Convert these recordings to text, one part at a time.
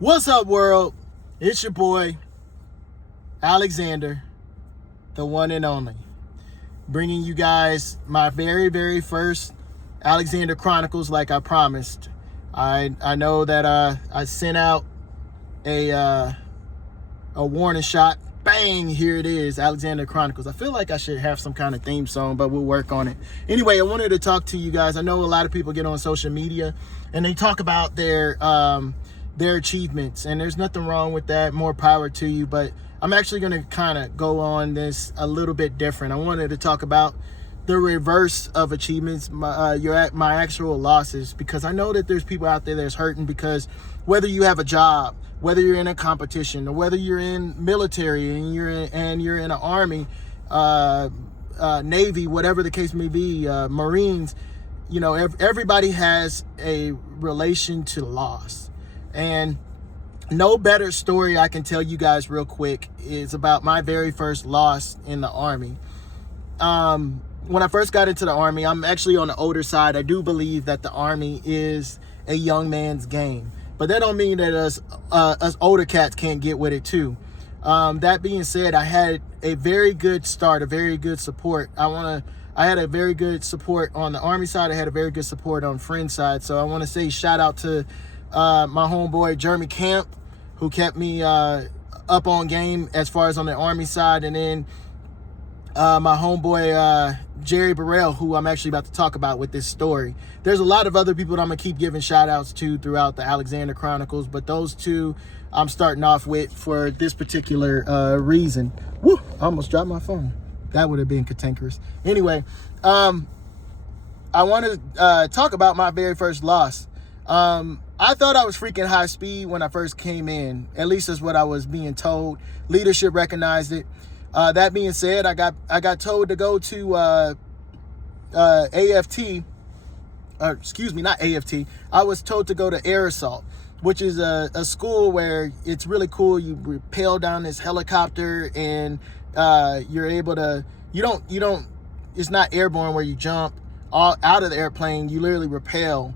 What's up, world? It's your boy, Alexander, the one and only, bringing you guys my very, very first Alexander Chronicles like I promised. I know that I sent out a warning shot. Bang, here it is, Alexander Chronicles. I feel like I should have some kind of theme song, but we'll work on it. Anyway, I wanted to talk to you guys. I know a lot of people get on social media and they talk about their achievements, and there's nothing wrong with that. More power to you. But I'm actually going to kind of go on this a little bit different. I wanted to talk about the reverse of achievements, my actual losses, because I know that there's people out there that's hurting because whether you have a job, whether you're in a competition, or whether you're in military and you're in an army, Navy, whatever the case may be, Marines, you know, everybody has a relation to loss. And no better story I can tell you guys real quick is about my very first loss in the Army. When I first got into the Army, I'm actually on the older side. I do believe that the Army is a young man's game, but that don't mean that us older cats can't get with it too. That being said, I had a very good start, a very good support. I had a very good support on the Army side. I had a very good support on friend side. So I want to say shout out to my homeboy Jeremy Camp, who kept me up on game as far as on the Army side, and then my homeboy Jerry Burrell, who I'm actually about to talk about with this story. There's a lot of other people that I'm gonna keep giving shout outs to throughout the Alexander Chronicles, but those two I'm starting off with for this particular reason. Woo! I almost dropped my phone. That would have been cantankerous. Anyway, I want to talk about my very first loss. I thought I was freaking high speed when I first came in. At least that's what I was being told. Leadership recognized it. That being said, I got told to go to AFT. Excuse me, not AFT. I was told to go to Air Assault, which is a school where it's really cool. You rappel down this helicopter and you're able to. You don't. It's not airborne where you jump out of the airplane. You literally rappel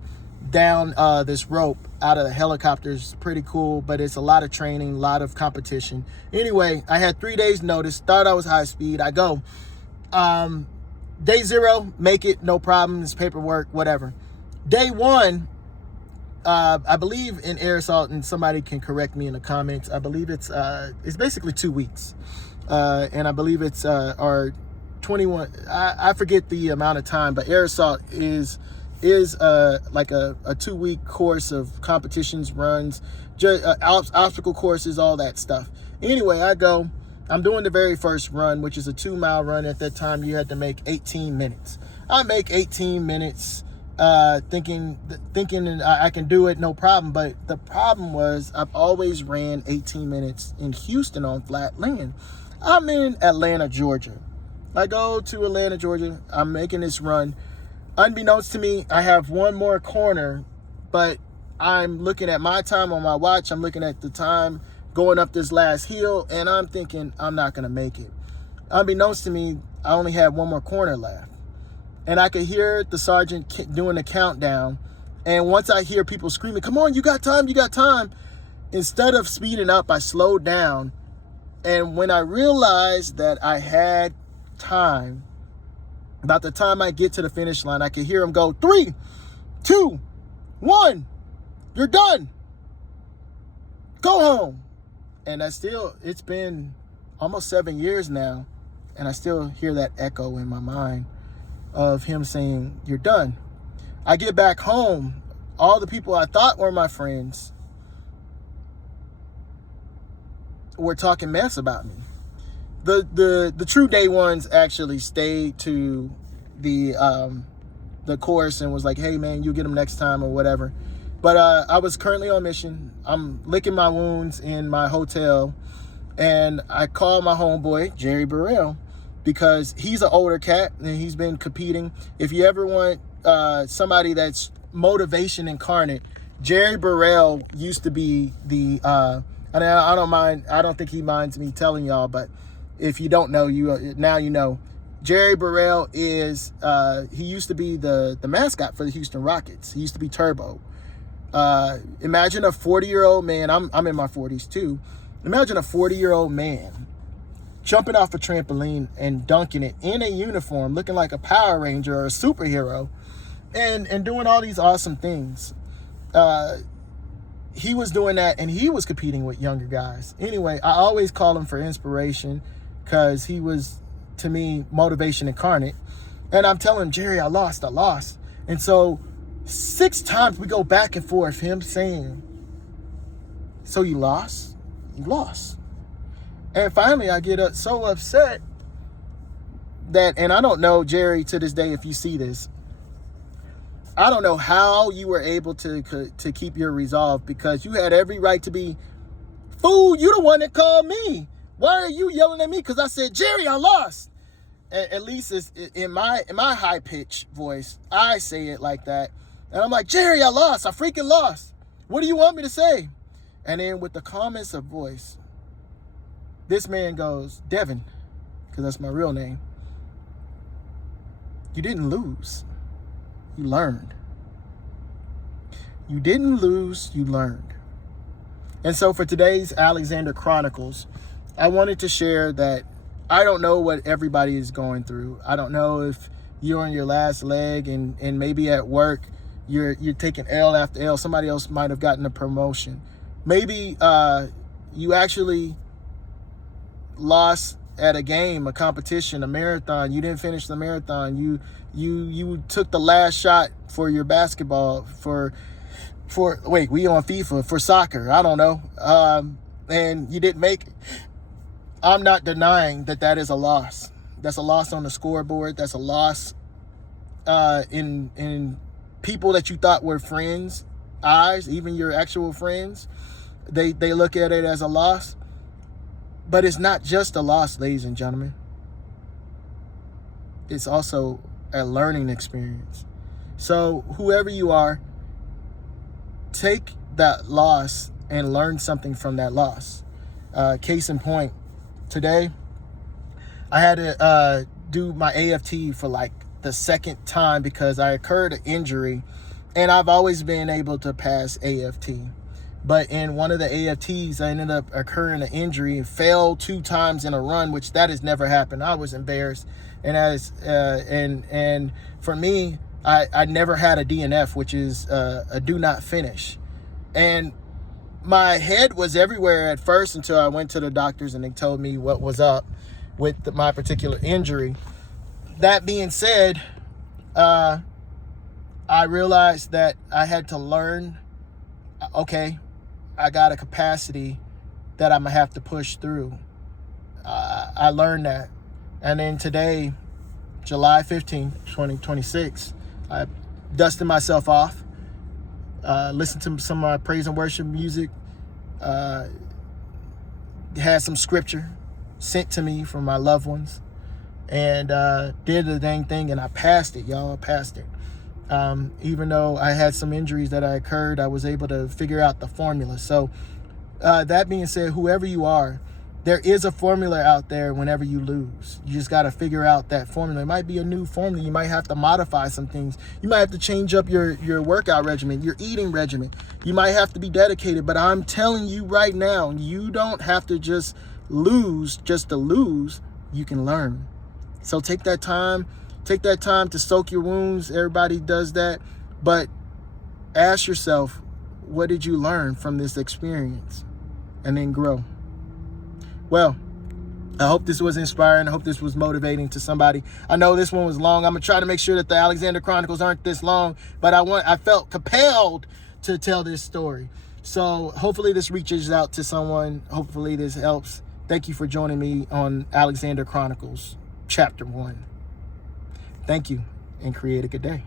down this rope out of the helicopter. Is pretty cool, but it's a lot of training, a lot of competition. Anyway, I had 3 days notice, thought I was high speed. I go day 0, make it, no problem, it's paperwork, whatever. Day 1, I believe in Air Assault, and somebody can correct me in the comments, I believe it's basically 2 weeks, and I believe it's our 21, I forget the amount of time, but Air Assault is like a 2-week course of competitions, runs, obstacle courses, all that stuff. Anyway, I'm doing the very first run, which is a 2-mile run. At that time, you had to make 18 minutes. I make 18 minutes, thinking I can do it, no problem. But the problem was I've always ran 18 minutes in Houston on flat land. I'm in Atlanta, Georgia. I go to Atlanta, Georgia. I'm making this run. Unbeknownst to me, I have one more corner, but I'm looking at my time on my watch. I'm looking at the time going up this last hill, and I'm thinking I'm not going to make it. Unbeknownst to me, I only had one more corner left. And I could hear the sergeant doing the countdown. And once I hear people screaming, "Come on, you got time, you got time," instead of speeding up, I slowed down. And when I realized that I had time, about the time I get to the finish line, I could hear him go, 3, 2, 1, you're done. Go home. And it's been almost 7 years now, and I still hear that echo in my mind of him saying, "You're done." I get back home. All the people I thought were my friends were talking mess about me. The true day ones actually stayed to the course and was like, "Hey man, you get them next time," or whatever. But I was currently on mission. I'm licking my wounds in my hotel, and I called my homeboy Jerry Burrell because he's an older cat and he's been competing. If you ever want somebody that's motivation incarnate, Jerry Burrell used to be the and I don't mind. I don't think he minds me telling y'all, but if you don't know, now you know. Jerry Burrell is he used to be the mascot for the Houston Rockets. He used to be Turbo. Imagine a 40-year-old man. I'm in my 40s too. Imagine a 40-year-old man jumping off a trampoline and dunking it in a uniform, looking like a Power Ranger or a superhero, and doing all these awesome things. He was doing that, and he was competing with younger guys. Anyway, I always call him for inspiration because he was, to me, motivation incarnate. And I'm telling him, Jerry, I lost. And so 6 times we go back and forth, him saying, so you lost? You lost. And finally, I get so upset that, and I don't know, Jerry, to this day, if you see this, I don't know how you were able to keep your resolve, because you had every right to be, fool, you the one that called me. Why are you yelling at me? Because I said, Jerry, I lost. At least it's in my high-pitched voice, I say it like that. And I'm like, Jerry, I lost. I freaking lost. What do you want me to say? And then with the calmest of voice, this man goes, Devin, because that's my real name, you didn't lose. You learned. You didn't lose, you learned. And so for today's Alexander Chronicles, I wanted to share that I don't know what everybody is going through. I don't know if you're on your last leg and maybe at work you're taking L after L. Somebody else might have gotten a promotion. Maybe you actually lost at a game, a competition, a marathon. You didn't finish the marathon. You took the last shot for your basketball, for we on FIFA, for soccer, I don't know, and you didn't make it. I'm not denying that is a loss. That's a loss on the scoreboard. That's a loss in people that you thought were friends' eyes, even your actual friends. They look at it as a loss. But it's not just a loss, ladies and gentlemen. It's also a learning experience. So whoever you are, take that loss and learn something from that loss. Case in point, today I had to do my AFT for like the second time because I occurred an injury, and I've always been able to pass AFT. But in one of the AFTs, I ended up occurring an injury and fell 2 times in a run, which that has never happened. I was embarrassed. And for me, I never had a DNF, which is a do not finish. And my head was everywhere at first until I went to the doctors and they told me what was up with my particular injury. That being said, I realized that I had to learn, okay, I got a capacity that I'm going to have to push through. I learned that. And then today, July 15th, 2026, I dusted myself off, listened to some of my praise and worship music, had some scripture sent to me from my loved ones, and did the dang thing, and I passed it, y'all. I passed it. Even though I had some injuries that I occurred, I was able to figure out the formula. So that being said, whoever you are, there is a formula out there whenever you lose. You just got to figure out that formula. It might be a new formula. You might have to modify some things. You might have to change up your workout regimen, your eating regimen. You might have to be dedicated. But I'm telling you right now, you don't have to just lose just to lose. You can learn. So take that time. Take that time to soak your wounds. Everybody does that. But ask yourself, what did you learn from this experience? And then grow. Well, I hope this was inspiring. I hope this was motivating to somebody. I know this one was long. I'm going to try to make sure that the Alexander Chronicles aren't this long. But I felt compelled to tell this story. So hopefully this reaches out to someone. Hopefully this helps. Thank you for joining me on Alexander Chronicles, Chapter 1. Thank you, and create a good day.